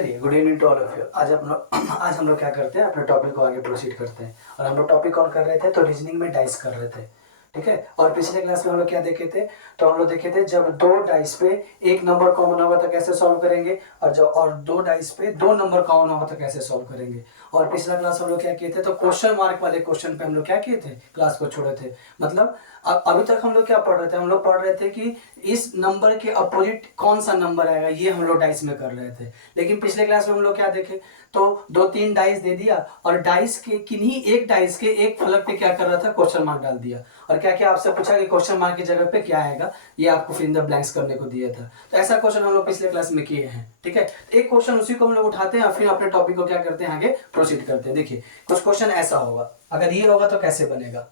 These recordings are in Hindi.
चलिए, good evening to all of you. आज हम लोग क्या करते हैं, अपने टॉपिक को आगे प्रोसीड करते हैं। और हम लोग टॉपिक कौन कर रहे थे, तो रीजनिंग में डाइस कर रहे थे, ठीक है। और पिछले क्लास में हम लोग क्या देखे थे, तो हम लोग देखे थे जब दो डाइस पे एक नंबर कॉमन होगा तो कैसे सॉल्व करेंगे, और दो डाइस पे दो नंबर कॉमन होगा तो कैसे सॉल्व करेंगे। और पिछला क्लास हम लोग क्या किए थे, तो क्वेश्चन मार्क वाले क्वेश्चन पे हम लोग क्या किए थे, क्लास को छोड़े थे। मतलब अभी तक हम लोग क्या पढ़ रहे थे, हम लोग पढ़ रहे थे कि इस नंबर के अपोजिट कौन सा नंबर आएगा, ये हम लोग डाइस में कर रहे थे। लेकिन पिछले क्लास में हम लोग क्या देखे, तो दो तीन डाइस दे दिया और डाइस के किन्हीं एक डाइस के एक फलक पे क्या कर रहा था, क्वेश्चन मार्क डाल दिया। और क्या क्या आपसे पूछा कि क्वेश्चन मार्क की जगह पे क्या आएगा, ये आपको फिर इन द ब्लैंक्स करने को दिया था। तो ऐसा क्वेश्चन हम लोग पिछले क्लास में किए हैं, ठीक है। एक क्वेश्चन उसी को हम लोग उठाते हैं और फिर अपने टॉपिक को क्या करते हैं, आगे प्रोसीड करते हैं। देखिए, कुछ क्वेश्चन ऐसा होगा, अगर ये होगा तो कैसे बनेगा।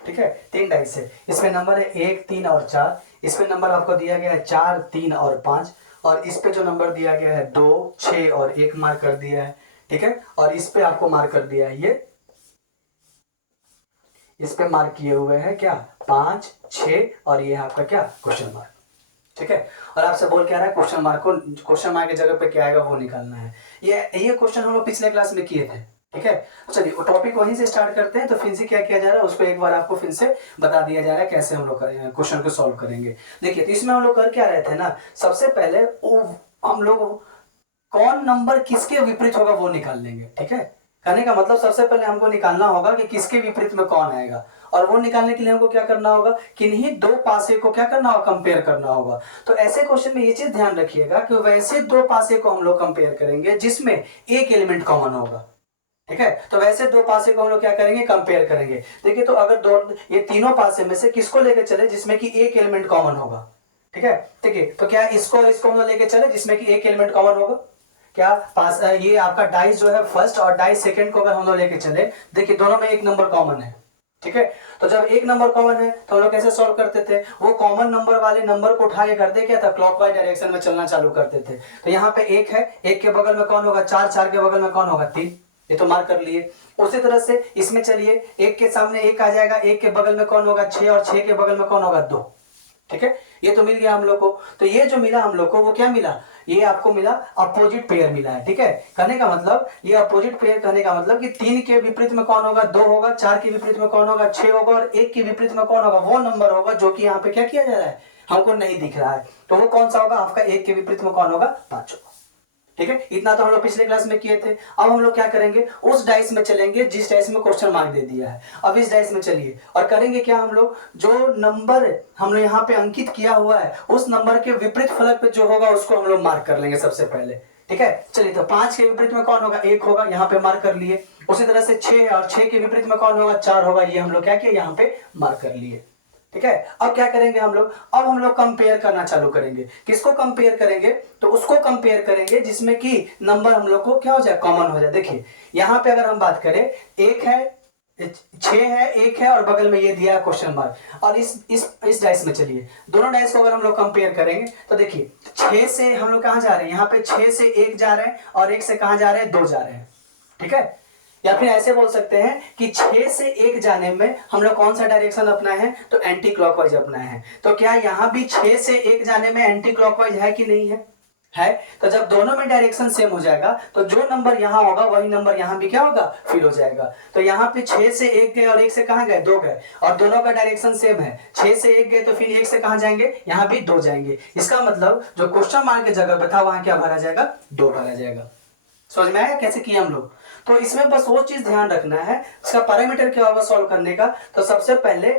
ठीक है, तीन डाइस है, इसमें नंबर है 1, 3 और 4। इसमें नंबर आपको दिया गया है 4, 3 और 5। और इस पे जो नंबर दिया गया है 2, 6 और 1 मार्क कर दिया है, ठीक है। और इस पे आपको मार्क कर दिया है, ये इस पे मार्क किए हुए हैं क्या, 5, 6 और ये आपका क्या, क्वेश्चन मार्क, ठीक है। और आपसे बोल क्या रहा है, क्वेश्चन मार्क को, क्वेश्चन मार्क की जगह पे क्या आएगा वो निकालना है। ये क्वेश्चन हम लोग पिछले क्लास में किए थे, ठीक है। चलिए टॉपिक वहीं से स्टार्ट करते हैं। तो फिर से क्या किया जा रहा है, उसको एक बार आपको फिर से बता दिया जा रहा है कैसे हम लोग क्वेश्चन को सॉल्व करेंगे। देखिए, तो इसमें हम लोग कर क्या रहे थे ना, सबसे पहले हम लोग कौन नंबर किसके विपरीत होगा वो निकाल लेंगे, ठीक है। कहने का मतलब सबसे पहले हमको निकालना होगा कि किसके विपरीत में कौन आएगा। और वो निकालने के लिए हमको क्या करना होगा, किन्हीं दो पासे को क्या करना होगा, कंपेयर करना होगा। तो ऐसे क्वेश्चन में ये चीज ध्यान रखिएगा कि वैसे दो पासे को हम लोग कंपेयर करेंगे जिसमें एक एलिमेंट कॉमन होगा, ठीक है। तो वैसे दो पासे को हम लोग क्या करेंगे, कंपेयर करेंगे। देखिए, तो अगर दो ये तीनों पासे में से किसको लेके चले जिसमें कि एक एलिमेंट कॉमन होगा, ठीक है। ठीक है, तो क्या इसको और इसको हम लोग लेके चले जिसमें कि एक एलिमेंट कॉमन होगा। क्या पास ये आपका डाइस जो है फर्स्ट और डाइस सेकंड को अगर हम लोग लेके चले, देखिए दोनों में एक नंबर कॉमन है, ठीक है। तो जब एक नंबर कॉमन है तो हम लोग कैसे सॉल्व करते थे, वो कॉमन नंबर वाले नंबर को उठा के करते क्या था, क्लॉकवाइज डायरेक्शन में चलना चालू करते थे। तो यहाँ पे एक है, एक के बगल में कौन होगा, 4, 4 के बगल में कौन होगा, 3, ये तो मार्क कर लिए। उसी तरह से इसमें चलिए, एक के सामने एक आ जाएगा, एक के बगल में कौन होगा, 6 और 6 के बगल में कौन होगा, 2, ठीक है। ये तो मिल गया हम लोग को। तो ये जो मिला हम लोग को वो क्या मिला, ये आपको मिला अपोजिट पेयर मिला है, ठीक है। कहने का मतलब ये अपोजिट पेयर, कहने का मतलब कि 3 के विपरीत में कौन होगा, 2 होगा, 4 के विपरीत में कौन होगा, 6 होगा, और 1 के विपरीत में कौन होगा, वो नंबर होगा जो कि यहाँ पे क्या किया जा रहा है, हमको नहीं दिख रहा है। तो वो कौन सा होगा, आपका 1 के विपरीत में कौन होगा, 5 होगा, ठीक है। इतना तो हम लोग पिछले क्लास में किए थे। अब हम लोग क्या करेंगे, उस डाइस में चलेंगे जिस डाइस में क्वेश्चन मार्क दे दिया है। अब इस डाइस में चलिए और करेंगे क्या, हम लोग जो नंबर हमने यहाँ पे अंकित किया हुआ है उस नंबर के विपरीत फलक पे जो होगा उसको हम लोग मार्क कर लेंगे सबसे पहले, ठीक है। चलिए, तो 5 के विपरीत में कौन होगा, 1 होगा, यहाँ पे मार्क कर लिए। उसी तरह से 6 और 6 के विपरीत में कौन होगा, 4 होगा, ये हम लोग क्या किया, यहाँ पे मार्क कर लिए, ठीक है। अब क्या करेंगे हम लोग, अब हम लोग कंपेयर करना चालू करेंगे। किसको कंपेयर करेंगे, तो उसको कंपेयर करेंगे जिसमें कि नंबर हम लोग को क्या हो जाए, कॉमन हो जाए। देखिए, यहाँ पे अगर हम बात करें, एक है, 6 है, 1 है और बगल में ये दिया है क्वेश्चन मार्क। और इस डाइस में चलिए, दोनों डाइस को अगर हम लोग कंपेयर करेंगे तो देखिए 6 से हम लोग कहाँ जा रहे हैं, यहाँ पे 6 से 1 जा रहे हैं और 1 से कहाँ जा रहे हैं, 2 जा रहे हैं, ठीक है। या फिर ऐसे बोल सकते हैं कि 6 से 1 जाने में हम लोग कौन सा डायरेक्शन अपनाए हैं, तो एंटी क्लॉकवाइज अपनाए हैं। तो क्या यहाँ भी 6 से 1 जाने में एंटी क्लॉकवाइज है कि नहीं है, है। तो जब दोनों में डायरेक्शन सेम हो जाएगा तो जो नंबर यहाँ होगा वही नंबर यहाँ भी क्या होगा, फिल हो जाएगा। तो यहाँ पे 6 से 1 गए और 1 से कहाँ गए, 2 गए, और दोनों का डायरेक्शन सेम है। 6 से 1 गए तो फिर 1 से कहाँ जाएंगे, यहाँ भी 2 जाएंगे। इसका मतलब जो क्वेश्चन मार्क की जगह पे था वहां क्या भरा जाएगा, 2 भरा जाएगा। समझ में आया कैसे किया हम लोग। तो इसमें बस वो चीज ध्यान रखना है, इसका पैरामीटर क्या होगा सॉल्व करने का। तो सबसे पहले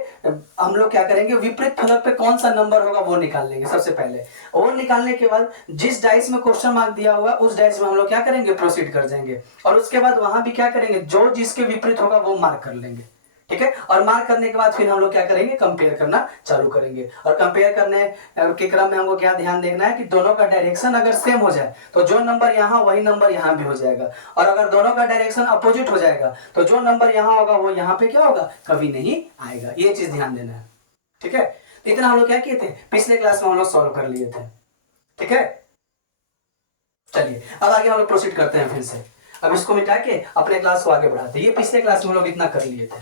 हम लोग क्या करेंगे, विपरीत फलक पे कौन सा नंबर होगा वो निकाल लेंगे सबसे पहले। और निकालने के बाद जिस डाइस में क्वेश्चन मार्क दिया हुआ उस डाइस में हम लोग क्या करेंगे, प्रोसीड कर जाएंगे। और उसके बाद वहां भी क्या करेंगे, जो जिसके विपरीत होगा वो मार्क कर लेंगे, ठीक है। और मार्क करने के बाद फिर हम लोग क्या करेंगे, कंपेयर करना चालू करेंगे। और कंपेयर करने के क्रम में हमको क्या ध्यान देखना है कि दोनों का डायरेक्शन अगर सेम हो जाए तो जो नंबर यहाँ वही नंबर यहाँ भी हो जाएगा। और अगर दोनों का डायरेक्शन अपोजिट हो जाएगा तो जो नंबर यहाँ होगा वो यहाँ पे क्या होगा, कभी नहीं आएगा। ये चीज ध्यान देना है, ठीक है। इतना हम लोग क्या किए थे, पिछले क्लास में हम लोग सॉल्व कर लिए थे, ठीक है। चलिए अब आगे हम लोग प्रोसीड करते हैं फिर से। अब इसको मिटा के अपने क्लास को आगे बढ़ाते हैं। ये पिछले क्लास में हम लोग इतना कर लिए थे।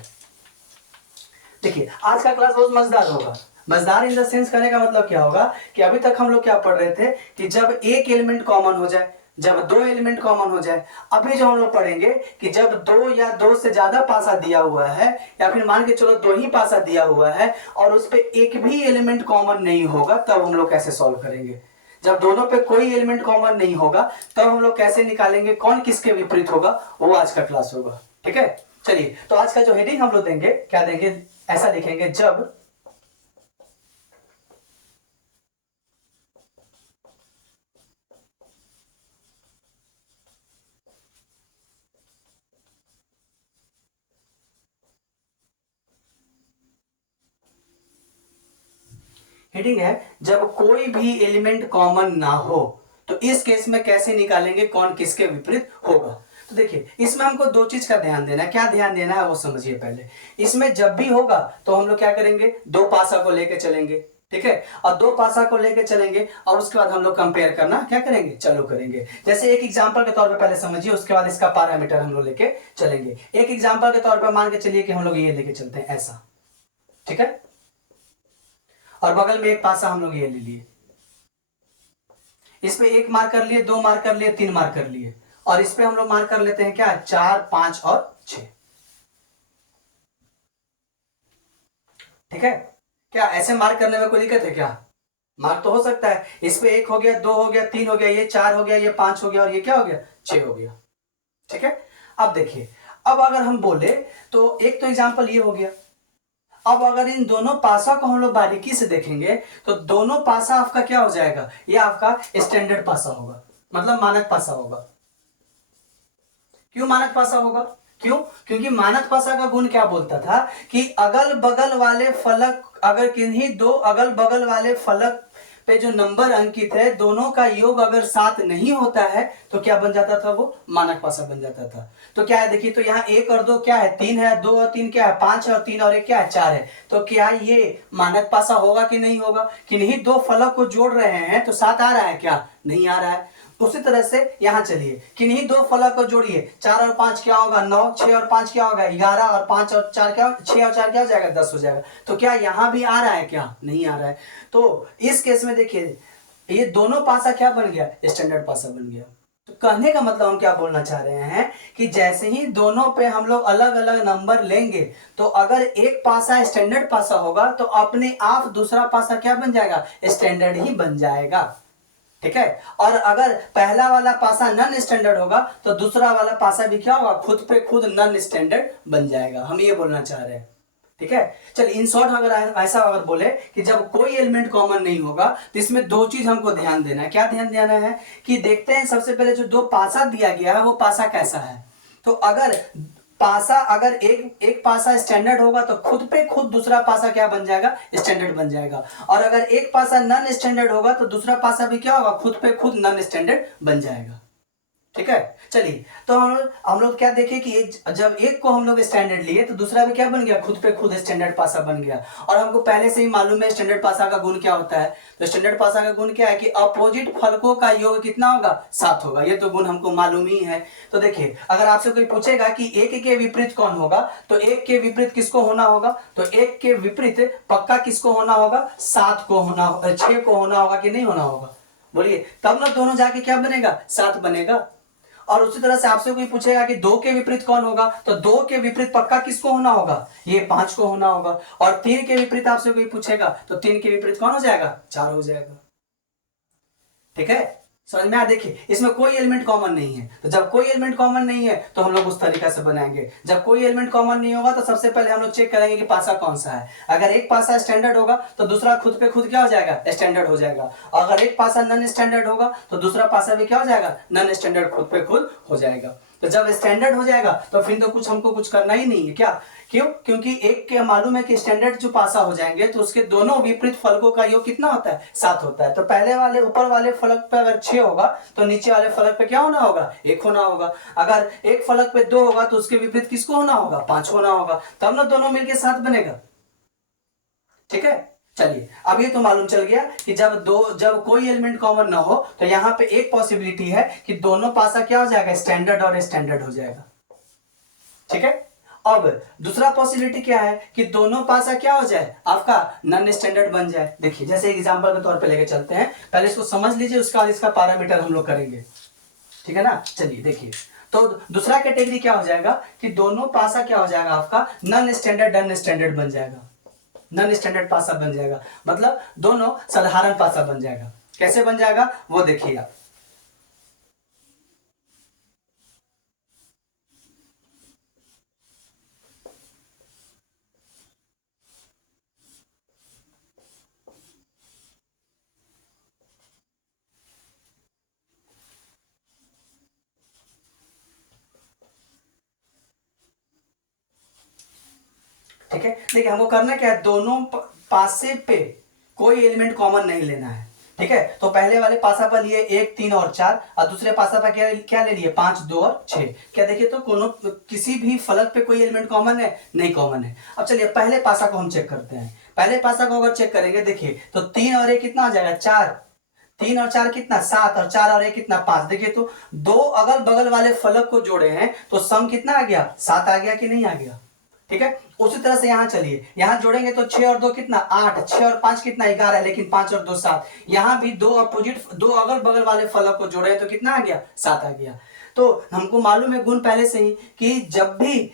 देखिए आज का क्लास बहुत मजेदार होगा। मजेदार इन द सेंस करने का मतलब क्या होगा कि अभी तक हम लोग क्या पढ़ रहे थे कि जब एक एलिमेंट कॉमन हो जाए, जब दो एलिमेंट कॉमन हो जाए। अभी जो हम लोग पढ़ेंगे कि जब दो या दो से ज्यादा पासा दिया हुआ है, या फिर मान के चलो दो ही पासा दिया हुआ है और उस पे एक भी एलिमेंट कॉमन नहीं होगा, तब हम लोग कैसे सॉल्व करेंगे। जब दोनों पे कोई एलिमेंट कॉमन नहीं होगा तब हम लोग कैसे निकालेंगे कौन किसके विपरीत होगा, वो आज का क्लास होगा। ठीक है, चलिए तो आज का जो हेडिंग हम लोग देंगे, क्या देंगे, ऐसा लिखेंगे, जब हेडिंग है जब कोई भी एलिमेंट कॉमन ना हो, तो इस केस में कैसे निकालेंगे कौन किसके विपरीत होगा। तो देखिए इसमें हमको दो चीज का ध्यान देना है। क्या ध्यान देना है वो समझिए पहले। इसमें जब भी होगा तो हम लोग क्या करेंगे, दो पासा को लेके चलेंगे। ठीक है, और दो पासा को लेके चलेंगे और उसके बाद हम लोग कंपेयर करना क्या करेंगे, चालू करेंगे। जैसे एक एग्जांपल के तौर पे पहले समझिए, उसके बाद इसका पैरामीटर हम लोग लेके चलेंगे। एक एग्जांपल के तौर पे मान के चलिए कि हम लोग ये लेके चलते हैं ऐसा। ठीक है, और बगल में एक पासा हम लोग ये ले लिए, इस पे एक मार्क कर लिए, दो मार्क कर लिए, तीन मार्क कर लिए, और इस पे हम लोग मार्क कर लेते हैं क्या, 4, 5 और 6। ठीक है, क्या ऐसे मार्क करने में कोई दिक्कत है क्या, मार्क तो हो सकता है। इस पे एक हो गया, दो हो गया, तीन हो गया, ये 4 हो गया, ये 5 हो गया, और ये क्या हो गया, 6 हो गया। ठीक है, अब देखिए, अब अगर हम बोले तो एक तो एग्जांपल ये हो गया। अब अगर इन दोनों पासा को हम लोग बारीकी से देखेंगे तो दोनों पासा आपका क्या हो जाएगा, ये आपका स्टैंडर्ड पासा होगा, मतलब मानक पासा होगा। क्यों मानक पासा होगा, क्यों, क्योंकि मानक पासा का गुण क्या बोलता था कि अगल बगल वाले फलक, अगर किन्हीं दो अगल बगल वाले फलक पे जो नंबर अंकित है दोनों का योग अगर 7 नहीं होता है तो क्या बन जाता था, वो मानक पासा बन जाता था। तो क्या है देखिए, तो यहाँ 1 और 2 क्या है, 3 है, 2 और 3 क्या है, 5 है, और 3 और 1 क्या है, 4 है। तो क्या ये मानक पासा होगा कि नहीं होगा, किन्हीं दो फलक को जोड़ रहे हैं तो 7 आ रहा है क्या, नहीं आ रहा है। उसी तरह से यहां चलिए, किन्हीं दो फलक को जोड़िए, 4 और 5 क्या होगा, 9, 6 और 5 क्या होगा, 11, और 5 और 4 क्या, 6 और 4 क्या हो जाएगा, 10 हो जाएगा। तो क्या यहां भी आ रहा है क्या, नहीं आ रहा है। तो इस केस में देखिए ये दोनों पासा क्या बन गया, स्टैंडर्ड पासा बन गया। तो कहने का मतलब हम क्या बोलना चाह रहे हैं कि जैसे ही दोनों पे हम लोग अलग अलग नंबर लेंगे तो अगर एक पासा स्टैंडर्ड पासा होगा तो अपने आप दूसरा पासा क्या बन जाएगा, स्टैंडर्ड ही बन जाएगा। ठीक है, और अगर पहला वाला पासा नॉन स्टैंडर्ड होगा तो दूसरा वाला पासा भी क्या होगा, खुद पे खुद नॉन स्टैंडर्ड बन जाएगा। हम ये बोलना चाह रहे हैं। ठीक है, चल इन शॉर्ट अगर ऐसा अगर बोले कि जब कोई एलिमेंट कॉमन नहीं होगा तो इसमें दो चीज हमको ध्यान देना है। क्या ध्यान देना है कि देखते हैं सबसे पहले जो दो पासा दिया गया है वो पासा कैसा है। तो अगर पासा, अगर एक पासा स्टैंडर्ड होगा तो खुद पे खुद दूसरा पासा क्या बन जाएगा, स्टैंडर्ड बन जाएगा। और अगर एक पासा नॉन स्टैंडर्ड होगा तो दूसरा पासा भी क्या होगा, खुद पे खुद नॉन स्टैंडर्ड बन जाएगा। ठीक है, चलिए तो हम लोग क्या देखें कि जब एक को हम लोग स्टैंडर्ड लिए तो दूसरा भी क्या बन गया, खुद पे खुद स्टैंडर्ड पासा बन गया। और हमको पहले से ही मालूम है स्टैंडर्ड पासा का गुण क्या होता है। तो स्टैंडर्ड पासा का गुण क्या है कि अपोजिट फलकों का योग कितना होगा, 7 होगा। ये तो गुण हमको मालूम ही है। तो देखिए अगर आपसे कोई पूछेगा कि एक के विपरीत कौन होगा, तो एक के विपरीत किसको होना होगा, तो एक के विपरीत पक्का किसको होना होगा, 7 को होना, 6 को होना होगा कि नहीं होना होगा, बोलिए, तब ना दोनों जाके क्या बनेगा, 7 बनेगा। और उसी तरह से आपसे कोई पूछेगा कि 2 के विपरीत कौन होगा, तो 2 के विपरीत पक्का किसको होना होगा, ये 5 को होना होगा। और 3 के विपरीत आपसे कोई पूछेगा तो 3 के विपरीत कौन हो जाएगा, 4 हो जाएगा। ठीक है, समझ में आया। देखिए इसमें कोई एलिमेंट कॉमन नहीं है, तो जब कोई एलिमेंट कॉमन नहीं है तो हम लोग उस तरीका से बनाएंगे। जब कोई एलिमेंट कॉमन नहीं होगा तो सबसे पहले हम लोग चेक करेंगे कि पासा कौन सा है। अगर एक पासा स्टैंडर्ड होगा तो दूसरा खुद पे खुद क्या हो जाएगा, स्टैंडर्ड हो जाएगा। अगर एक पासा नॉन स्टैंडर्ड होगा तो दूसरा पासा भी क्या हो जाएगा, नॉन स्टैंडर्ड खुद पे खुद हो जाएगा। तो जब स्टैंडर्ड हो जाएगा तो फिर तो हमको कुछ करना ही नहीं है। क्या, क्यों, क्योंकि एक के मालूम है कि स्टैंडर्ड जो पासा हो जाएंगे तो उसके दोनों विपरीत फलकों का योग कितना होता है, 7 होता है। तो पहले वाले ऊपर वाले फलक पे अगर 6 होगा तो नीचे वाले फलक पे क्या होना होगा, 1 होना होगा। अगर एक फलक पे 2 होगा तो उसके विपरीत किसको होना होगा, 5 होना होगा। तब ना दोनों मिलकर 7 बनेगा। ठीक है, चलिए, अब ये तो मालूम चल गया कि जब कोई एलिमेंट कॉमन ना हो तो यहाँ पे एक पॉसिबिलिटी है कि दोनों पासा क्या हो जाएगा, स्टैंडर्ड और स्टैंडर्ड हो जाएगा। ठीक है, अब दूसरा पॉसिबिलिटी क्या है कि दोनों पासा क्या हो जाए, आपका नॉन स्टैंडर्ड बन जाए। देखिए जैसे एग्जांपल के तौर पे लेके चलते हैं, पहले इसको समझ लीजिए, उसके बाद इसका पैरामीटर हम लोग करेंगे। ठीक है ना, चलिए देखिए, तो दूसरा कैटेगरी क्या हो जाएगा कि दोनों पासा क्या हो जाएगा, आपका नॉन स्टैंडर्ड अनस्टैंडर्ड बन जाएगा। नॉन स्टैंडर्ड पासा बन जाएगा, मतलब दोनों साधारण पासा बन जाएगा। कैसे बन जाएगा वो देखिए आप। ठीक है, देखिए हमको करना क्या है, दोनों पासे पे कोई एलिमेंट कॉमन नहीं लेना है। ठीक है, तो पहले वाले पासा पर लिए 1 3 और 4, और दूसरे पासा पर क्या क्या ले लिए 5 2 और 6। क्या देखिए तो कोनो किसी भी फलक पे कोई एलिमेंट कॉमन है, नहीं कॉमन है। अब चलिए पहले पासा को हम चेक करते हैं। पहले पासा को अगर चेक करेंगे, देखिए तो 3 और 1 कितना आ जाएगा 4, 3 और 4 कितना 7, और 4 और 1 कितना 5। देखिए तो दो अगल बगल वाले फलक को जोड़े हैं तो सम कितना आ गया, 7 आ गया कि नहीं आ गया। ठीक है, उसी तरह से यहां चलिए, यहां जोड़ेंगे तो 6 और 2 कितना 8, 6 और 5 कितना 11, लेकिन 5 और 2 7। यहां भी दो अपोजिट, दो अगल बगल वाले फलक को जोड़े तो कितना आ गया 7 आ गया। तो हमको मालूम है गुण पहले से ही कि जब भी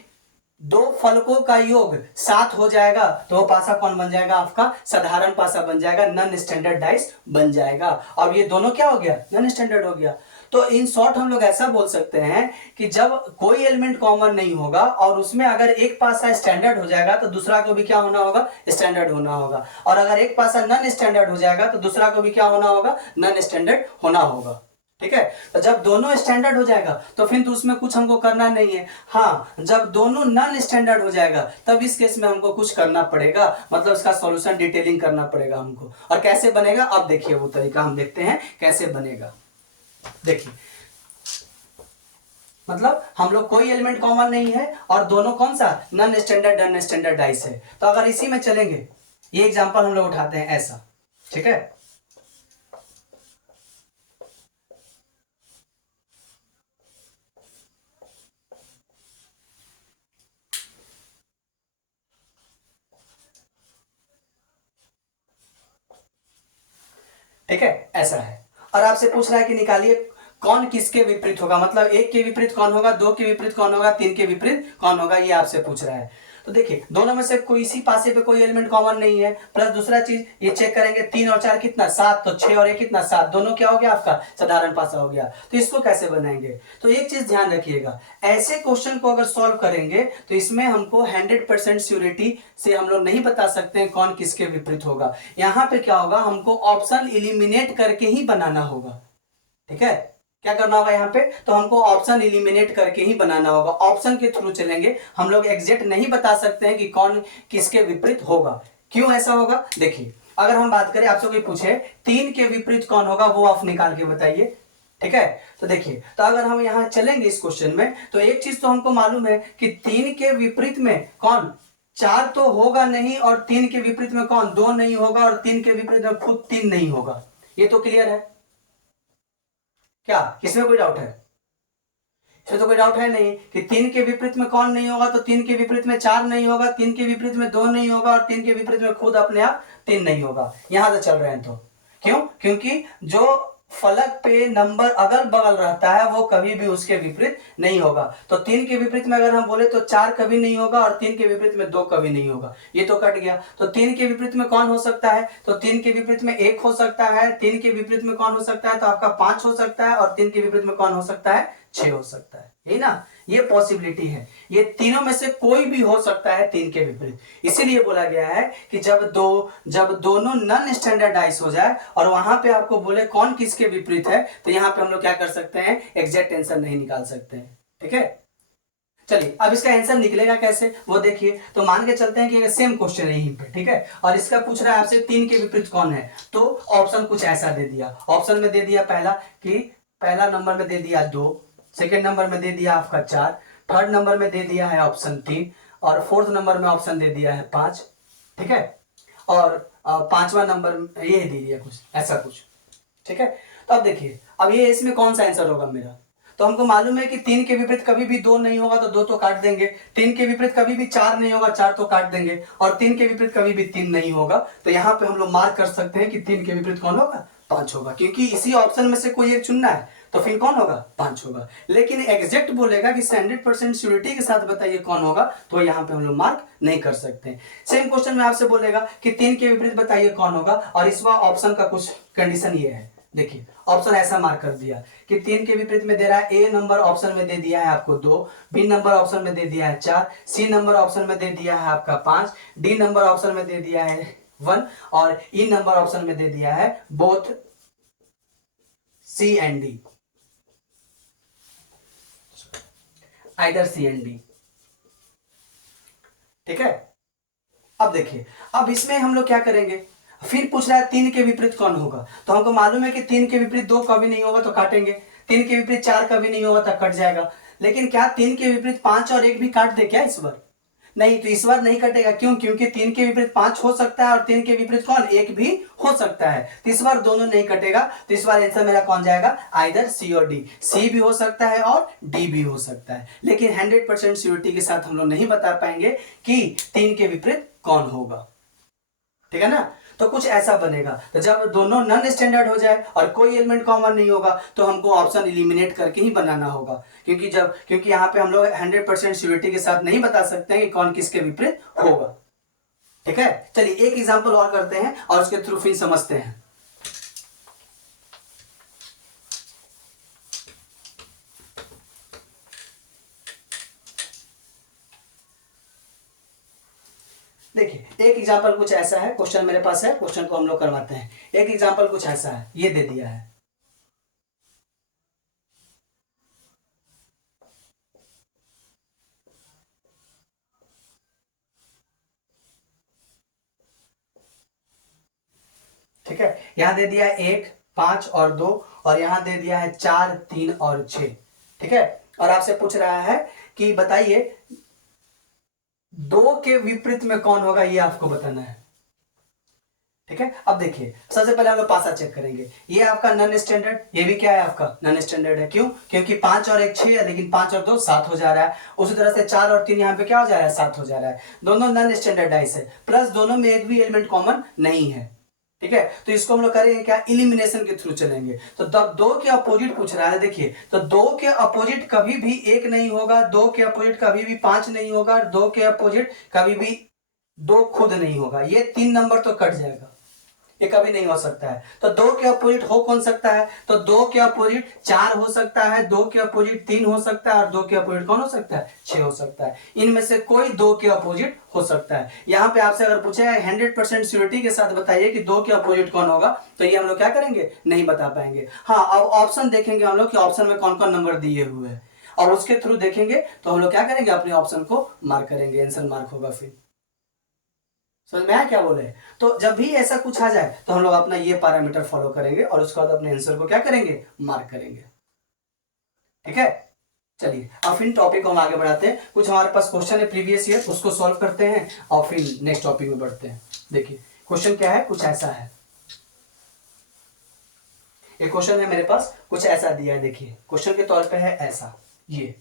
दो फलकों का योग 7 हो जाएगा तो वो पासा कौन बन जाएगा, आपका साधारण पासा बन जाएगा, नॉन स्टैंडर्डाइज बन जाएगा। अब ये दोनों क्या हो गया, नॉन स्टैंडर्ड हो गया। तो इन शॉर्ट हम लोग ऐसा बोल सकते हैं कि जब कोई एलिमेंट कॉमन नहीं होगा और उसमें अगर एक पासा स्टैंडर्ड हो जाएगा तो दूसरा को भी क्या होना होगा, स्टैंडर्ड होना होगा। और अगर एक पासा नॉन स्टैंडर्ड हो जाएगा तो दूसरा को भी क्या होना होगा, नॉन स्टैंडर्ड होना होगा। ठीक है, तो जब दोनों स्टैंडर्ड हो जाएगा तो फिर तो उसमें कुछ हमको करना नहीं है। हाँ, जब दोनों नॉन स्टैंडर्ड हो जाएगा तब इस केस में हमको कुछ करना पड़ेगा, मतलब इसका सॉल्यूशन डिटेलिंग करना पड़ेगा हमको। और कैसे बनेगा, अब देखिए वो तरीका हम देखते हैं कैसे बनेगा। देखिए मतलब हम लोग कोई एलिमेंट कॉमन नहीं है और दोनों कौन सा, नॉन स्टैंडर्ड अनस्टैंडर्डाइज है। तो अगर इसी में चलेंगे, ये एग्जांपल हम लोग उठाते हैं ऐसा। ठीक है, ठीक है ऐसा है, और आपसे पूछ रहा है कि निकालिए कौन किसके विपरीत होगा, मतलब एक के विपरीत कौन होगा, दो के विपरीत कौन होगा, तीन के विपरीत कौन होगा, ये आपसे पूछ रहा है। तो देखिए दोनों में से कोई इसी पासे पे कोई एलिमेंट कॉमन नहीं है, प्लस दूसरा चीज ये चेक करेंगे 3 और 4 कितना 7, तो 6 और 1 कितना 7, दोनों क्या हो गया आपका साधारण पासा हो गया। तो इसको कैसे बनाएंगे, तो एक चीज ध्यान रखिएगा, ऐसे क्वेश्चन को अगर सॉल्व करेंगे तो इसमें हमको 100% श्योरिटी से हम लोग नहीं बता सकते हैं कौन किसके विपरीत होगा। यहाँ पे क्या होगा, हमको ऑप्शन इलिमिनेट करके ही बनाना होगा। ठीक है, क्या करना होगा यहाँ पे, तो हमको ऑप्शन इलिमिनेट करके ही बनाना होगा, ऑप्शन के थ्रू चलेंगे। हम लोग एग्जैक्ट नहीं बता सकते हैं कि कौन किसके विपरीत होगा। क्यों ऐसा होगा, देखिए अगर हम बात करें, आपसे कोई पूछे 3 के विपरीत कौन होगा, वो आप निकाल के बताइए। ठीक है, तो देखिए, तो अगर हम यहाँ चलेंगे इस क्वेश्चन में तो एक चीज तो हमको मालूम है कि 3 के विपरीत में कौन, 4 तो होगा नहीं, और 3 के विपरीत में कौन 2 नहीं होगा, और 3 के विपरीत में खुद 3 नहीं होगा। ये तो क्लियर है, क्या किसमें कोई डाउट है, इसमें तो कोई डाउट है नहीं कि 3 के विपरीत में कौन नहीं होगा, तो 3 के विपरीत में 4 नहीं होगा, 3 के विपरीत में 2 नहीं होगा, और 3 के विपरीत में खुद अपने आप 3 नहीं होगा। यहां से चल रहे हैं तो क्यों, क्योंकि जो फलक पे नंबर अगल बगल रहता है वो कभी भी उसके विपरीत नहीं होगा। तो 3 के विपरीत में अगर हम बोले तो 4 कभी नहीं होगा, और 3 के विपरीत में 2 कभी नहीं होगा, ये तो कट गया। तो 3 के विपरीत में कौन हो सकता है, तो 3 के विपरीत में 1 हो सकता है, 3 के विपरीत में कौन हो सकता है, तो आपका 5 हो सकता है, और 3 के विपरीत में कौन हो सकता है, 6 हो सकता है, यही ना, ये पॉसिबिलिटी है। ये तीनों में से कोई भी हो सकता है 3 के विपरीत। इसीलिए बोला गया है कि जब दोनों नॉन स्टैंडर्डाइज हो जाए और वहां पे आपको बोले कौन किसके विपरीत है, तो यहाँ पे हम लोग क्या कर सकते हैं, एग्जैक्ट आंसर नहीं निकाल सकते हैं। ठीक है, चलिए अब इसका आंसर निकलेगा कैसे वो देखिए। तो मान के चलते हैं कि सेम क्वेश्चन है यहीं पे, ठीक है, और इसका पूछ रहा है आपसे 3 के विपरीत कौन है। तो ऑप्शन कुछ ऐसा दे दिया, ऑप्शन में दे दिया पहला कि पहला नंबर में दे दिया 2, सेकेंड नंबर में दे दिया आपका 4, थर्ड नंबर में दे दिया है ऑप्शन 3, और फोर्थ नंबर में ऑप्शन दे दिया है 5। ठीक है, और पांचवा नंबर ये दे दिया कुछ ऐसा कुछ, ठीक है। तो अब देखिए, अब ये इसमें कौन सा आंसर होगा मेरा, तो हमको मालूम है कि 3 के विपरीत कभी भी 2 नहीं होगा तो 2 तो काट देंगे, 3 के विपरीत कभी भी 4 नहीं होगा, 4 तो काट देंगे, और 3 के विपरीत कभी भी 3 नहीं होगा, तो यहाँ पे हम लोग मार्क कर सकते हैं कि 3 के विपरीत कौन होगा, 5 होगा, क्योंकि इसी ऑप्शन में से कोई एक चुनना है, तो फिर कौन होगा, 5 होगा। लेकिन एग्जैक्ट बोलेगा कि 100% श्योरिटी के साथ बताइए कौन होगा, तो यहाँ पे हम लोग मार्क नहीं कर सकते। सेम क्वेश्चन में आपसे बोलेगा कि 3 के विपरीत बताइए कौन होगा, और इस बार ऑप्शन का कुछ कंडीशन ये है, देखिए ऑप्शन ऐसा मार्क कर दिया कि 3 के विपरीत में दे रहा है, ए नंबर ऑप्शन में दे दिया है आपको 2, बी नंबर ऑप्शन में दे दिया है 4, सी नंबर ऑप्शन में दे दिया है आपका 5, डी नंबर ऑप्शन में दे दिया है 1, और ई नंबर ऑप्शन में दे दिया है both C and D, either C and D, ठीक है। अब देखिए, अब इसमें हम लोग क्या करेंगे, फिर पूछ रहा है 3 के विपरीत कौन होगा, तो हमको मालूम है कि 3 के विपरीत 2 कभी नहीं होगा तो काटेंगे, 3 के विपरीत 4 कभी नहीं होगा तो कट जाएगा। लेकिन क्या 3 के विपरीत 5 और 1 भी काट दे क्या इस बार, नहीं, तो इस बार नहीं कटेगा, क्यों, क्योंकि 3 के विपरीत 5 हो सकता है और 3 के विपरीत कौन, 1 भी हो सकता है, तो इस बार दोनों नहीं कटेगा, तो इस बार आंसर मेरा कौन जाएगा, आइदर सी और डी, सी भी हो सकता है और डी भी हो सकता है, लेकिन 100% श्योरिटी के साथ हम लोग नहीं बता पाएंगे कि 3 के विपरीत कौन होगा, ठीक है ना। तो कुछ ऐसा बनेगा, तो जब दोनों नॉन स्टैंडर्ड हो जाए और कोई एलिमेंट कॉमन नहीं होगा तो हमको ऑप्शन एलिमिनेट करके ही बनाना होगा, क्योंकि यहाँ पे हम लोग 100% श्योरिटी के साथ नहीं बता सकते हैं कि कौन किसके विपरीत होगा, ठीक है। चलिए एक एग्जांपल और करते हैं और उसके थ्रू फिर समझते हैं। देखिए एक एग्जांपल कुछ ऐसा है, क्वेश्चन मेरे पास है, क्वेश्चन को हम लोग करवाते हैं। एक एग्जांपल कुछ ऐसा है, ये दे दिया है, ठीक है। यहां दे दिया है 1, 5 और 2, और यहां दे दिया है 4, 3 और 6, ठीक है। और आपसे पूछ रहा है कि बताइए 2 के विपरीत में कौन होगा, ये आपको बताना है, ठीक है। अब देखिए सबसे पहले हम लोग पासा चेक करेंगे, ये आपका नॉन स्टैंडर्ड, ये भी क्या है आपका नॉन स्टैंडर्ड है, क्यों, क्योंकि 5 और 1 6 है, लेकिन 5 और 2 7 हो जा रहा है। उसी तरह से 4 और 3 यहाँ पे क्या हो जा रहा है, 7 हो जा रहा है, दोनों नॉन स्टैंडर्डाइज है, प्लस दोनों में एक भी एलिमेंट कॉमन नहीं है, ठीक है। तो इसको हम लोग करेंगे क्या, इलिमिनेशन के थ्रू चलेंगे। तो तब 2 के अपोजिट पूछ रहा है, देखिए तो 2 के अपोजिट कभी भी 1 नहीं होगा, 2 के अपोजिट कभी भी 5 नहीं होगा, 2 के अपोजिट कभी भी 2 खुद नहीं होगा, ये 3 नंबर तो कट जाएगा, ये कभी नहीं हो सकता है। तो 2 के अपोजिट हो कौन सकता है, तो 2 के अपोजिट 4 हो सकता है, 2 के अपोजिट 3 हो सकता है, और 2 के अपोजिट कौन हो सकता है, 6 हो सकता है। इनमें से कोई 2 के अपोजिट हो सकता है। यहाँ पे आपसे अगर पूछे 100% श्योरिटी के साथ बताइए कि 2 के अपोजिट कौन होगा, तो ये हम लोग क्या करेंगे, नहीं बता पाएंगे। हाँ, अब ऑप्शन देखेंगे हम लोग कि ऑप्शन में कौन कौन नंबर दिए हुए हैं, और उसके थ्रू देखेंगे तो हम लोग क्या करेंगे, अपने ऑप्शन को मार्क करेंगे, आंसर मार्क होगा। फिर समझ में आया क्या बोले, तो जब भी ऐसा कुछ आ जाए तो हम लोग अपना ये पैरामीटर फॉलो करेंगे और उसके बाद अपने आंसर को क्या करेंगे, मार्क करेंगे, ठीक है। चलिए अब फिर टॉपिक को हम आगे बढ़ाते हैं, कुछ हमारे पास क्वेश्चन है प्रीवियस ईयर, उसको सॉल्व करते हैं और फिर नेक्स्ट टॉपिक में बढ़ते हैं। देखिए क्वेश्चन क्या है, कुछ ऐसा है, एक क्वेश्चन है मेरे पास, कुछ ऐसा दिया है, देखिए क्वेश्चन के तौर पे है ऐसा, ये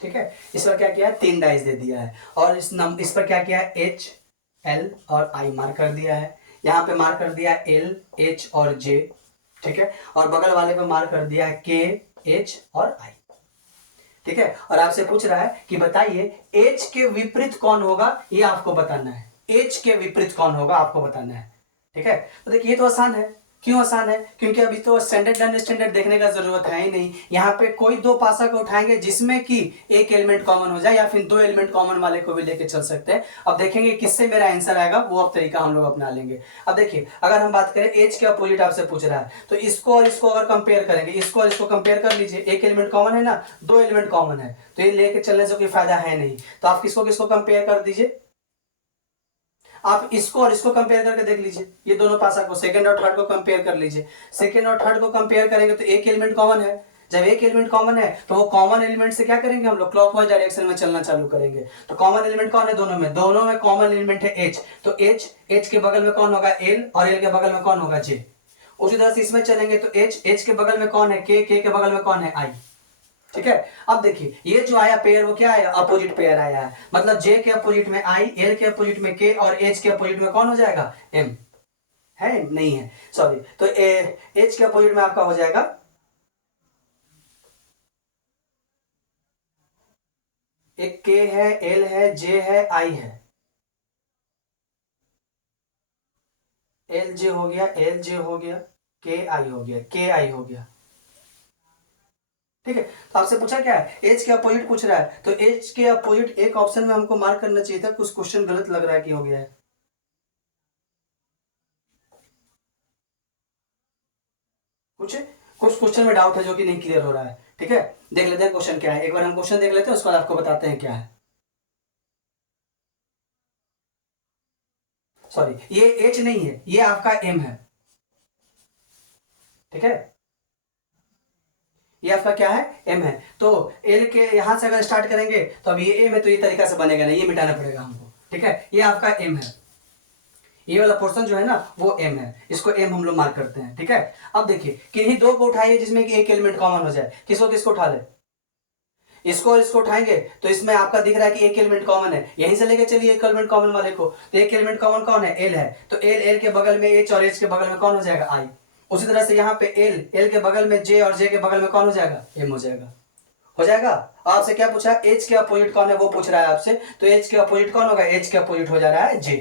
ठीक है। इस पर क्या किया है, 3 डाइस दे दिया है, और इस पर क्या किया है, H, L और I मार्क कर दिया है, यहाँ पे मार्क कर दिया है L, H और J, ठीक है, और बगल वाले पे मार्क कर दिया है K, H और I, ठीक है। और आपसे पूछ रहा है कि बताइए H के विपरीत कौन होगा, ये आपको बताना है, H के विपरीत कौन होगा आपको बताना है, ठीक है। तो देखिए ये तो आसान है, क्यों आसान है? क्योंकि अभी तो स्टैंडर्ड अनस्टैंडर्ड देखने का जरूरत है ही नहीं। यहाँ पे कोई दो पासा को उठाएंगे जिसमें कि एक एलिमेंट कॉमन हो जाए, या फिर दो एलिमेंट कॉमन वाले को भी लेके चल सकते हैं। अब देखेंगे किससे मेरा आंसर आएगा, वो अब तरीका हम लोग अपना लेंगे। अब देखिए, अगर हम बात करें एच के अपोजिट आपसे पूछ रहा है, तो इसको और इसको अगर कंपेयर करेंगे, इसको और इसको कंपेयर कर लीजिए, एक एलिमेंट कॉमन है ना, दो एलिमेंट कॉमन है, तो ये लेके चलने से कोई फायदा है नहीं। तो आप किसको किसको कंपेयर कर दीजिए, आप इसको और इसको कंपेयर करके देख लीजिए, ये दोनों पासा को, सेकंड और थर्ड को कंपेयर कर लीजिए। सेकंड और थर्ड को कंपेयर करेंगे तो एक एलिमेंट कॉमन है। जब एक एलिमेंट कॉमन है तो वो कॉमन एलिमेंट से क्या करेंगे हम लोग, क्लॉकवाइज डायरेक्शन में चलना चालू करेंगे। तो कॉमन एलिमेंट कौन है दोनों में, दोनों में कॉमन एलिमेंट है एच, तो एच के बगल में कौन होगा एल, और एल के बगल में कौन होगा जे। उसी तरह से इसमें चलेंगे तो एच के बगल में कौन है के के बगल में कौन है आई। ठीक है, अब देखिए ये जो आया पेयर वो क्या आया, अपोजिट पेयर आया है। मतलब जे के अपोजिट में आई, एल के अपोजिट में के, और एच के अपोजिट में कौन हो जाएगा, एम। है नहीं है, सॉरी, तो एच के अपोजिट में आपका हो जाएगा एक के है, एल है, जे है, आई है। एल जे हो गया, एल जे हो गया, के आई हो गया, के आई हो गया। ठीक है, तो आपसे पूछा क्या है, एच के अपोजिट पूछ रहा है, तो एच के अपोजिट एक ऑप्शन में हमको मार्क करना चाहिए था, कुछ क्वेश्चन गलत लग रहा है कि हो गया है। कुछ कुछ क्वेश्चन में डाउट है जो कि नहीं क्लियर हो रहा है। ठीक है, देख लेते हैं क्वेश्चन क्या है, एक बार हम क्वेश्चन देख लेते हैं, उसके बाद आपको बताते हैं क्या है। सॉरी, ये एच नहीं है, ये आपका एम है। ठीक है, ये आपका क्या है, एम है। तो एल के यहां से अगर स्टार्ट करेंगे तो अब ये एम है, तो ये तरीका से बनेगा नहीं, ये मिटाना पड़ेगा हमको। ठीक है, ये आपका एम है, ये वाला पोर्शन जो है ना वो एम है, इसको एम हम लोग मार्क करते हैं। ठीक है, अब देखिए किन्हीं दो को उठाइए जिसमें कि एक एलिमेंट कॉमन हो जाए, किसको किसको उठा ले, इसको और इसको उठाएंगे तो इसमें आपका दिख रहा है कि एक एलिमेंट कॉमन है, यहीं से लेके चलिए एक एलिमेंट कॉमन वाले को, तो एक एलिमेंट कॉमन कौन है, एल है, तो एल, एल के बगल में एच, और एच के बगल में कौन हो जाएगा, आई। उसी तरह से यहाँ पे एल, एल के बगल में जे, और जे के बगल में कौन हो जाएगा, एम हो जाएगा। हो जाएगा। आपसे क्या पूछा, एच के अपोजिट कौन है वो पूछ रहा है आपसे, तो एच के अपोजिट कौन होगा, एच के अपोजिट हो जा रहा है जे,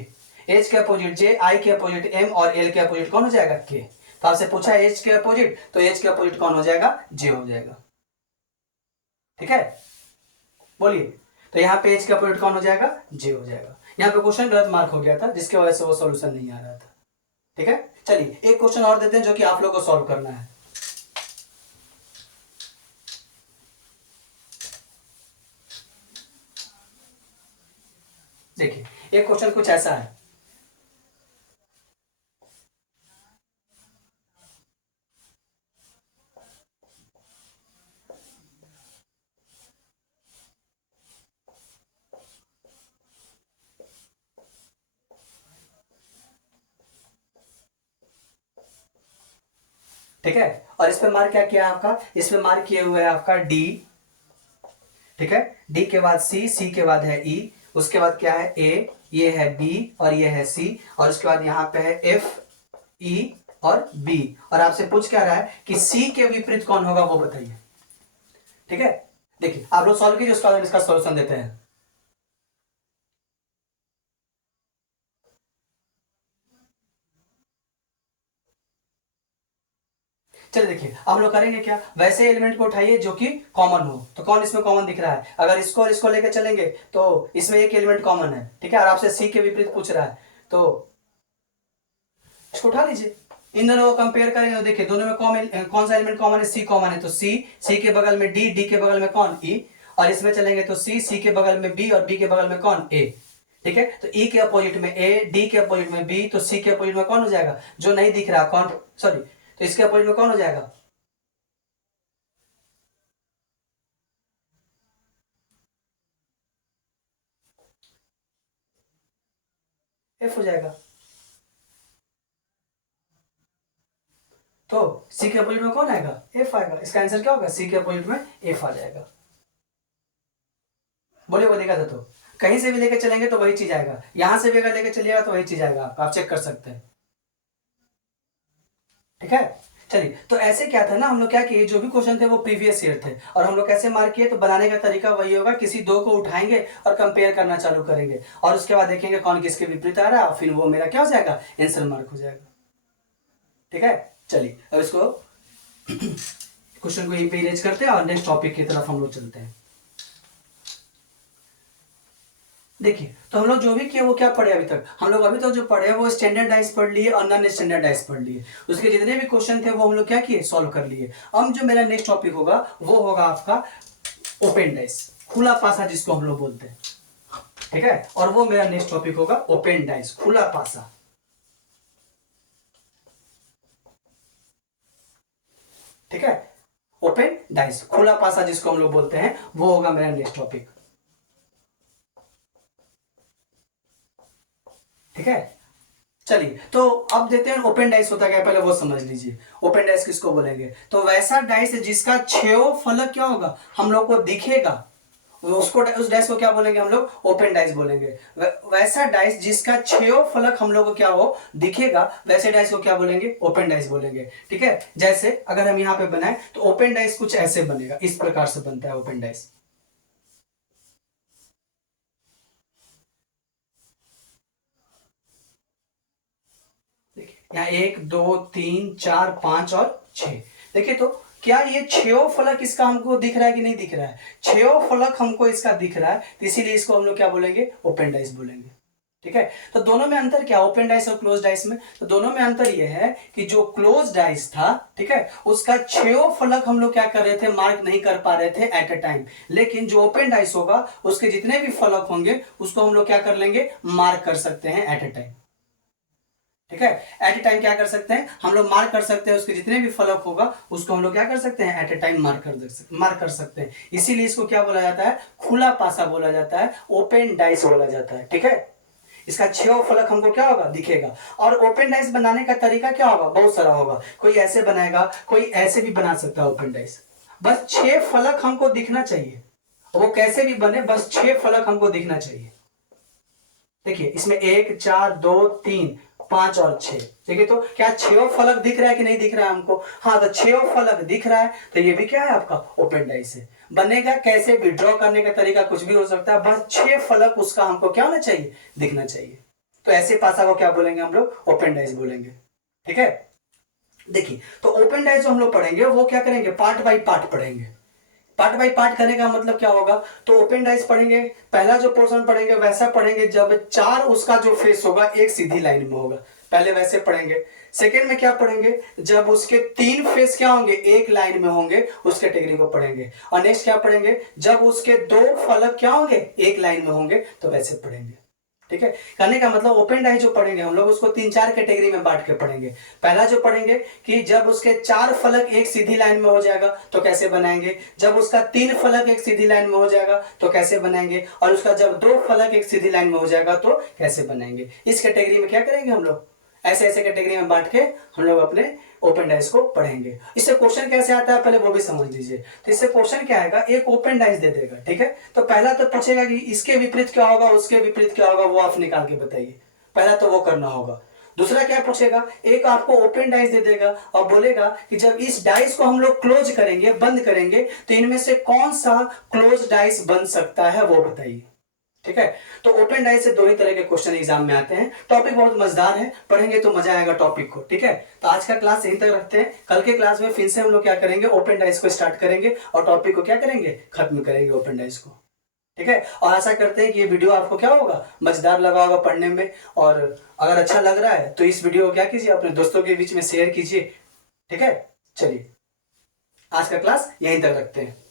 एच के अपोजिट जे, आई के अपोजिट एम, और एल के अपोजिट कौन हो जाएगा, के। तो आपसे पूछा एच के अपोजिट, तो एच के अपोजिट कौन हो जाएगा, जे हो जाएगा। ठीक है, बोलिए, तो यहाँ पे एच का अपोजिट कौन हो जाएगा, जे हो जाएगा। यहाँ पे क्वेश्चन गलत मार्क हो गया था जिसकी वजह से वो सॉल्यूशन नहीं आ रहा था। ठीक है, चलिए एक क्वेश्चन और देते हैं जो कि आप लोग को सॉल्व करना है। देखिए एक क्वेश्चन कुछ ऐसा है, ठीक है, और इस पे मार्क क्या किया है आपका, इस पे मार्क किए हुए है आपका डी। ठीक है, डी के बाद सी, सी के बाद है ई, उसके बाद क्या है ए, ये है बी, और ये है सी, और उसके बाद यहाँ पे है एफ, ई और बी। और आपसे पूछ क्या रहा है कि सी के विपरीत कौन होगा वो बताइए। ठीक है, देखिए आप लोग सॉल्व कीजिए, उसके बाद हम इसका सॉल्यूशन देते हैं। चलिए देखिए अब हम लोग करेंगे क्या, वैसे एलिमेंट को उठाइए जो कि कॉमन हो, तो कौन इसमें कॉमन दिख रहा है, अगर इसको और इसको लेकर चलेंगे तो इसमें एक एलिमेंट कॉमन है। ठीक है, और आपसे सी के विपरीत पूछ रहा है, तो इसको उठा लीजिए, इन दोनों को कंपेयर करेंगे तो देखिए दोनों में कौन सा एलिमेंट कॉमन है, सी कॉमन है, तो सी, सी के बगल में डी, डी के बगल में कौन, ई, और इसमें चलेंगे तो सी, सी के बगल में बी, और बी के बगल में कौन, ए। ठीक है, तो ई के अपोजिट में ए, डी के अपोजिट में बी, तो सी के अपोजिट में कौन हो जाएगा, जो नहीं दिख रहा कौन, सॉरी, तो इसके अपोजिट में कौन हो जाएगा, एफ हो जाएगा। तो सी के अपोजिट में कौन आएगा, एफ आएगा। इसका आंसर क्या होगा, सी के अपोजिट में एफ आ जाएगा। बोलिए वो देखा था, तो कहीं से भी लेके चलेंगे तो वही चीज आएगा, यहां से भी अगर लेके चलिएगा तो वही चीज आएगा, आप चेक कर सकते हैं। ठीक है, चलिए तो ऐसे क्या था ना, हम लोग क्या किए, जो भी क्वेश्चन थे वो प्रीवियस ईयर थे, और हम लोग कैसे मार्क किए, तो बनाने का तरीका वही होगा, किसी दो को उठाएंगे और कंपेयर करना चालू करेंगे, और उसके बाद देखेंगे कौन किसके विपरीत आ रहा है, और फिर वो मेरा क्या हो जाएगा, आंसर मार्क हो जाएगा। ठीक है, चलिए अब इसको क्वेश्चन को यहीं पे इरेज करते हैं और नेक्स्ट टॉपिक की तरफ हम लोग चलते हैं। देखिए तो हम लोग जो भी किए वो क्या पढ़े अभी तक, हम लोग अभी तक जो पढ़े वो स्टैंडर्डाइज पढ़ लिए और नॉन स्टैंडर्डाइज पढ़ लिए, उसके जितने भी क्वेश्चन थे वो हम लोग क्या किए, सॉल्व कर लिए। अब जो मेरा नेक्स्ट टॉपिक होगा वो होगा आपका ओपन डाइस, खुला पासा जिसको हम लोग बोलते हैं, ठीक है। और वो मेरा नेक्स्ट टॉपिक होगा ओपन डाइस, खुला पासा, ठीक है। ओपन डाइस, खुला पासा जिसको हम लोग बोलते हैं, वो होगा मेरा नेक्स्ट टॉपिक, ठीक है। चलिए तो अब देते हैं ओपन डाइस होता क्या, पहले वो समझ लीजिए। ओपन डाइस किसको बोलेंगे, तो वैसा डाइस है जिसका छेओ फलक क्या होगा, हम लोग को दिखेगा, उसको उस डाइस को क्या बोलेंगे हम लोग, ओपन डाइस बोलेंगे। वैसा डाइस जिसका छेओ फलक हम लोग को क्या हो, दिखेगा, वैसे डाइस को क्या बोलेंगे, ओपन डाइस बोलेंगे, ठीक है। जैसे अगर हम यहाँ पे बनाए तो ओपन डाइस कुछ ऐसे बनेगा, इस प्रकार से बनता है ओपन डाइस। यहाँ 1 2 3 4 5 और 6, देखिए तो क्या ये छेओ फलक इसका हमको दिख रहा है कि नहीं दिख रहा है, छेओ फलक हमको इसका दिख रहा है, तो इसीलिए इसको हम लोग क्या बोलेंगे, ओपन डाइस बोलेंगे, ठीक है। तो दोनों में अंतर क्या, ओपन डाइस और क्लोज डाइस में, तो दोनों में अंतर यह है कि जो क्लोज डाइस था, ठीक है, उसका छेओ फलक हम लोग क्या कर रहे थे, मार्क नहीं कर पा रहे थे एट अ टाइम, लेकिन जो ओपन डाइस होगा उसके जितने भी फलक होंगे उसको हम लोग क्या कर लेंगे, मार्क कर सकते हैं एट अ टाइम, ठीक है। एट ए टाइम क्या कर सकते हैं हम लोग, मार्क कर सकते हैं, उसके जितने भी फलक होगा उसको हम लोग क्या कर सकते हैं, एट ए टाइम मार्क कर सकते हैं। इसीलिए इसको क्या बोला जाता है, खुला पासा बोला जाता है, ओपन डाइस बोला जाता है, ठीक है। इसका छह फलक हमको क्या होगा, दिखेगा। और ओपन डाइस बनाने का तरीका क्या होगा, बहुत सारा होगा, कोई ऐसे बनाएगा, कोई ऐसे भी बना सकता है ओपन डाइस, बस 6 फलक हमको दिखना चाहिए, वो कैसे भी बने, बस 6 फलक हमको दिखना चाहिए। देखिए इसमें 1 4 2 3 5 और 6, देखिए तो क्या 6 फलक दिख रहा है कि नहीं दिख रहा है हमको, हाँ तो 6 फलक दिख रहा है, तो ये भी क्या है आपका ओपन डाइस है। बनेगा कैसे भी, ड्रॉ करने का तरीका कुछ भी हो सकता है, बस 6 फलक उसका हमको क्या होना चाहिए, दिखना चाहिए। तो ऐसे पासा को क्या बोलेंगे हम लोग, ओपन डाइस बोलेंगे, ठीक है। देखिए तो ओपन डाइस जो हम लोग पढ़ेंगे वो क्या करेंगे, पार्ट बाई पार्ट पढ़ेंगे। पार्ट बाई पार्ट करने का मतलब क्या होगा, तो ओपन डाइस पढ़ेंगे, पहला जो पोर्शन पढ़ेंगे वैसा पढ़ेंगे जब 4 उसका जो फेस होगा एक सीधी लाइन में होगा, पहले वैसे पढ़ेंगे। सेकेंड में क्या पढ़ेंगे, जब उसके 3 फेस क्या होंगे, एक लाइन में होंगे, उस कैटेगरी को पढ़ेंगे। और नेक्स्ट क्या पढ़ेंगे, जब उसके 2 फलक क्या होंगे, एक लाइन में होंगे, तो वैसे पढ़ेंगे, ठीक है। कहने का मतलब ओपन डाइस जो पढ़ेंगे हम लोग उसको 3-4 कैटेगरी में बांट के पढ़ेंगे। पहला जो पढ़ेंगे कि जब उसके 4 फलक एक सीधी लाइन में हो जाएगा तो कैसे बनाएंगे, जब उसका 3 फलक एक सीधी लाइन में हो जाएगा तो कैसे बनाएंगे, और उसका जब 2 फलक एक सीधी लाइन में हो जाएगा तो कैसे बनाएंगे। इस कैटेगरी में क्या करेंगे हम लोग, ऐसे ऐसे कैटेगरी में बांट के हम लोग अपने ओपन डाइस को पढ़ेंगे। इससे क्वेश्चन कैसे आता है पहले वो भी समझ लीजिए। तो इससे क्वेश्चन क्या आएगा, एक ओपन डाइस दे देगा, ठीक है। तो पहला तो पूछेगा कि इसके विपरीत क्या होगा, उसके विपरीत क्या होगा, वो आप निकाल के बताइए, पहला तो वो करना होगा। दूसरा क्या पूछेगा, एक आपको ओपन डाइस दे देगा और बोलेगा कि जब इस डाइस को हम लोग क्लोज करेंगे, बंद करेंगे, तो इनमें से कौन सा क्लोज डाइस बन सकता है वो बताइए, ठीक है। तो ओपन डाइस से 2 ही तरह के क्वेश्चन एग्जाम में आते हैं। टॉपिक बहुत मजेदार है, पढ़ेंगे तो मजा आएगा टॉपिक को, ठीक है। तो आज का क्लास यहीं तक रखते हैं, कल के क्लास में फिर से हम लोग क्या करेंगे, ओपन डाइस को स्टार्ट करेंगे और टॉपिक को क्या करेंगे, खत्म करेंगे ओपन डाइस को, ठीक है। और आशा करते हैं कि ये वीडियो आपको क्या होगा, मजेदार लगा होगा पढ़ने में। और अगर अच्छा लग रहा है तो इस वीडियो को क्या कीजिए, अपने दोस्तों के बीच में शेयर कीजिए, ठीक है। चलिए आज का क्लास यहीं तक रखते हैं।